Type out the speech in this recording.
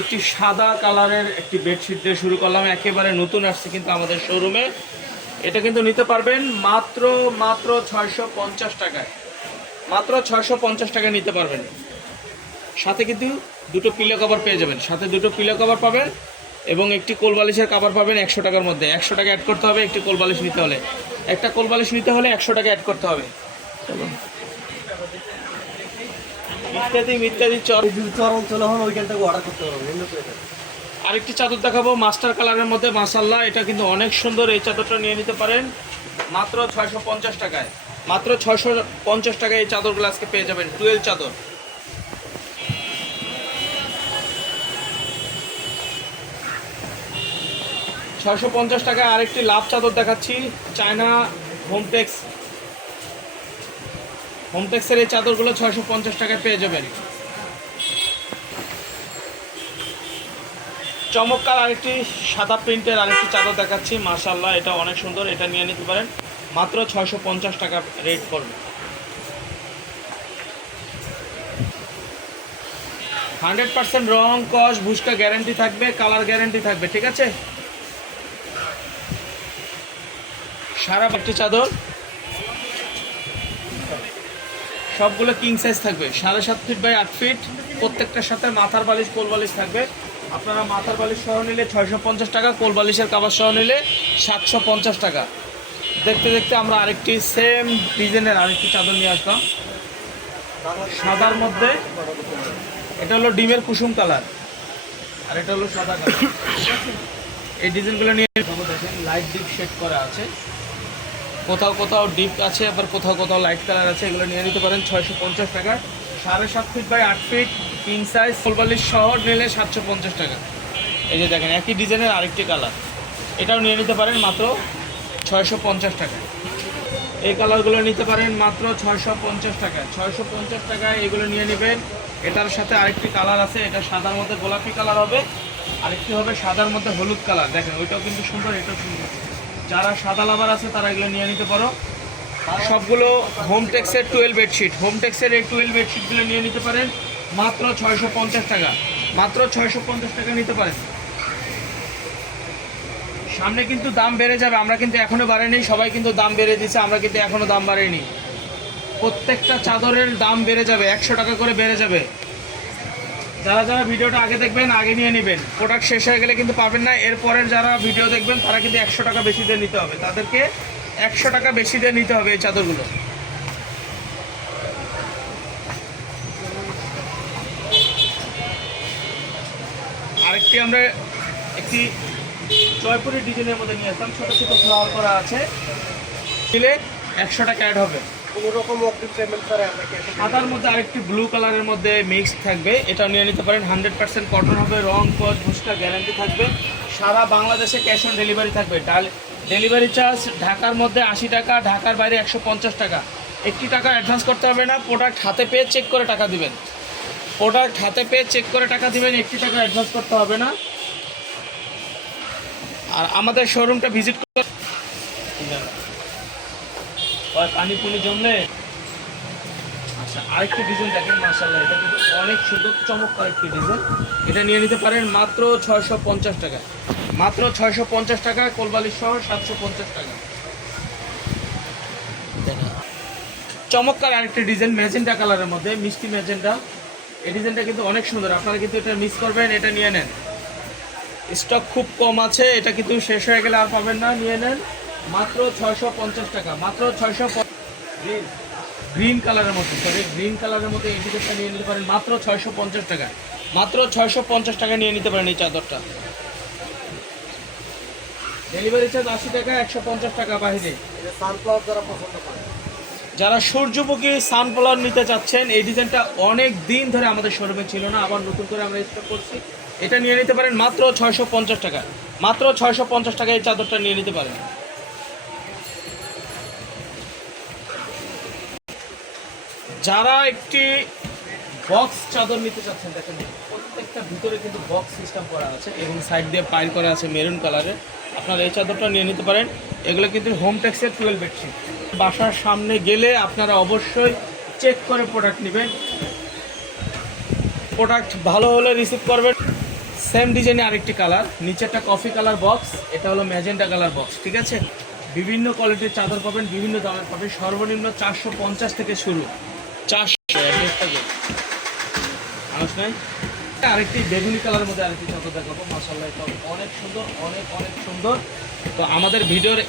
একটি সাদা কালারের একটি বেডশিট দিয়ে শুরু করলাম, একেবারে নতুন আসছে কিন্তু আমাদের শোরুমে। এটা কিন্তু নিতে পারবেন মাত্র 650 টাকায়, মাত্র 650 টাকায় নিতে পারবেন। সাথে কিন্তু দুটো পিলো কভার পেয়ে যাবেন, সাথে দুটো পিলো কভার পাবেন এবং একটি কোল বালিশের কভার পাবেন 100 টাকার মধ্যে। 100 টাকা অ্যাড করতে হবে একটি কোল বালিশ নিতে হলে, একটা কোল বালিশ নিতে হলে 100 টাকা অ্যাড করতে হবে। চলো ইত্যাদি ইত্যাদি চরম চলে হন ওইখান থেকে অর্ডার করতে পারবেন। আরেকটি চাদর দেখাবো মাস্টার কালারের মধ্যে, মাশাআল্লাহ এটা কিন্তু অনেক সুন্দর। এই চাদরটা নিয়ে নিতে পারেন মাত্র 650 টাকায়, মাত্র 650 টাকায় এই চাদরগুলো আজকে পেয়ে যাবেন। 12 চাদর, $650 টাকায়। আরেকটি লাভ চাদর দেখাচ্ছি, চায়না হোমটেক্সের এই চাদরগুলো 650 টাকায় পেয়ে যাবেন। চমৎকার আরেকটি সাদা প্রিন্টের আরেকটি চাদর দেখাচ্ছি, মাশাআল্লাহ এটা অনেক সুন্দর। এটা নিয়ে নিতে পারেন মাত্র 650 টাকা রেট পড়বে। 100% রং কস ভুসকা গ্যারান্টি থাকবে, কালার গ্যারান্টি থাকবে, ঠিক আছে। সারা একটি চাদর, সবগুলো কিং সাইজ থাকবে, 7.5 ফিট বাই 8 ফিট। প্রত্যেকটার সাথে মাথার বালিশ কোল বালিশ থাকবে। আপনারা মাথার বালিশ সহ নিলে 650 টাকা, কোল বালিশের কভার সহ নিলে 750 টাকা। দেখতে দেখতে আমরা আরেকটি সেম ডিজাইনের আরেকটি চাদর নিয়ে আসলাম সাদার মধ্যে। এটা হলো ডিমের কুসুম কালার আর এটা হলো সাদা কালার। এই ডিজাইনগুলো নিয়ে দেখেন লাইট ডিপ শেড করা আছে, কোথাও কোথাও ডিপ আছে, আবার কোথাও কোথাও লাইট কালার আছে। এগুলো নিয়ে নিতে পারেন 650 টাকা। 7.5 feet by 8 feet king size full বালিশ সহ নিলে 750 টাকা। এই যে দেখেন একই ডিজাইনের আরেকটি কালার, এটাও নিয়ে নিতে পারেন মাত্র 650 টাকা। এই কালারগুলো নিতে পারেন মাত্র 650 টাকা। 650 টাকায় এগুলো নিয়ে নেবেন। এটার সাথে আরেকটি কালার আছে, এটা সাদার মধ্যে গোলাপি কালার হবে, আরেকটি হবে সাদার মধ্যে হলুদ কালার। দেখেন ওইটাও কিন্তু সুন্দর, এটাও সুন্দর। যারা সাদা লাভার আছে তারা এগুলো নিয়ে নিতে পারো। সবগুলো হোমটেক্সের 12 বেডশিট, হোমটেক্সের এই 12 বেডশিটগুলো নিয়ে নিতে পারেন মাত্র 650 টাকা, মাত্র 650 টাকা নিতে পারেন। সামনে কিন্তু দাম বেড়ে যাবে, আমরা কিন্তু এখনো বাড়েনি, সবাই কিন্তু দাম বেড়ে দিচ্ছে, আমরা কিন্তু এখনো দাম বাড়েনি। প্রত্যেকটা চাদরের দাম বেড়ে যাবে, 100 টাকা করে বেড়ে যাবে। যারা যারা ভিডিওটা আগে দেখবেন আগে নিয়ে নেবেন, প্রোডাক্ট শেষ হয়ে গেলে কিন্তু পাবেন না। এরপরের যারা ভিডিও দেখবেন তারা কিন্তু 100 টাকা বেশি দিয়ে নিতে হবে, তাদেরকে 100 টাকা বেশি দিয়ে নিতে হবে এই চাদরগুলো। আরেকটি আমরা একটি জয়পুরি ডিজাইনের মধ্যে নিয়ে আসলাম, ছোটো ছোটো ফ্লাওয়ার করা আছে, নিলে 100 টাকা অ্যাড হবে। কোনোরকম অগ্রিম পেমেন্ট করে সাদার মধ্যে আরেকটি ব্লু কালারের মধ্যে মিক্স থাকবে, এটা নিয়ে নিতে পারেন। 100% কটন হবে, রং কস ভুসকা গ্যারান্টি থাকবে। সারা বাংলাদেশে ক্যাশ অন ডেলিভারি থাকবে। ডেলিভারি চার্জ ঢাকার মধ্যে 80 টাকা, ঢাকার বাইরে 150 টাকা। 1 টাকা অ্যাডভান্স করতে হবে না, প্রোডাক্ট হাতে পেয়ে চেক করে টাকা দিবেন। প্রোডাক্ট হাতে পেয়ে চেক করে টাকা দিবেন, 1 টাকা অ্যাডভান্স করতে হবে না। আর আমাদের শোরুমটা ভিজিট করতে পানিপুনি জমলে। আচ্ছা আরেকটি ডিজাইন দেখেন, মাশাআল্লাহ এটা কিন্তু অনেক সুন্দর চমৎকার একটি ডিজাইন। এটা নিয়ে নিতে পারেন মাত্র 650 টাকা, মাত্র 650 টাকা, কোলবালিশ সহ 750 টাকা। চমৎকার আরেকটি ডিজাইন ম্যাজেন্টা কালারের মধ্যে, মিষ্টি ম্যাজেন্টা। এই ডিজাইনটা কিন্তু অনেক সুন্দর, আপনারা কিন্তু এটা মিস করবেন, এটা নিয়ে নেন। স্টক খুব কম আছে, এটা কিন্তু শেষ হয়ে গেলে আর পাবেন না, নিয়ে নেন মাত্র 650 টাকা, মাত্র 650। গ্রিন কালারের মধ্যে, সরি গ্রিন কালারের মধ্যে এই ডিজাইনটা নিয়ে নিতে পারেন মাত্র 650 টাকা, মাত্র 650 টাকা নিয়ে নিতে পারেন এই চাদরটা। ডেলিভারি চার্জ 80 টাকা, 150 টাকা বাইরে। সানফ্লাওয়ার যারা পছন্দ করে, যারা সূর্যমুখী সানফ্লাওয়ার নিতে চাচ্ছেন, এই ডিজাইনটা অনেক দিন ধরে আমাদের শোরুমে ছিল না, আবার নতুন করে আমরা স্টক করছি। এটা নিয়ে নিতে পারেন মাত্র 650 টাকা, মাত্র 650 টাকা এই চাদরটা নিয়ে নিতে পারেন। যারা একটি বক্স চাদর নিতে চাচ্ছেন, দেখেন প্রত্যেকটা ভিতরে কিন্তু বক্স সিস্টেম করা আছে এবং সাইড দিয়ে পাইল করা আছে মেরুন কালারের। আপনারা এই চাদরটা নিয়ে নিতে পারেন। এগুলো কিন্তু হোমটেক্সের 12 বেডশিট। বাসার সামনে গেলে আপনারা অবশ্যই চেক করে প্রোডাক্ট নেবেন, প্রোডাক্ট ভালো হলে রিসিভ করবেন। সেম ডিজাইনে আরেকটি কালার, নিচেরটা কফি কালার বক্স, এটা হলো ম্যাজেন্টা কালার বক্স, ঠিক আছে। বিভিন্ন কোয়ালিটির চাদর পাবেন, বিভিন্ন দামের পাবেন, সর্বনিম্ন 450 থেকে শুরু, 400 মানুষ নাই। আরেকটি বেগুনি কালারের মধ্যে আরেকটি চাদর দেখাবো, মাশাআল্লাহ এটা অনেক সুন্দর, অনেক অনেক সুন্দর। তো আমাদের ভিডিওর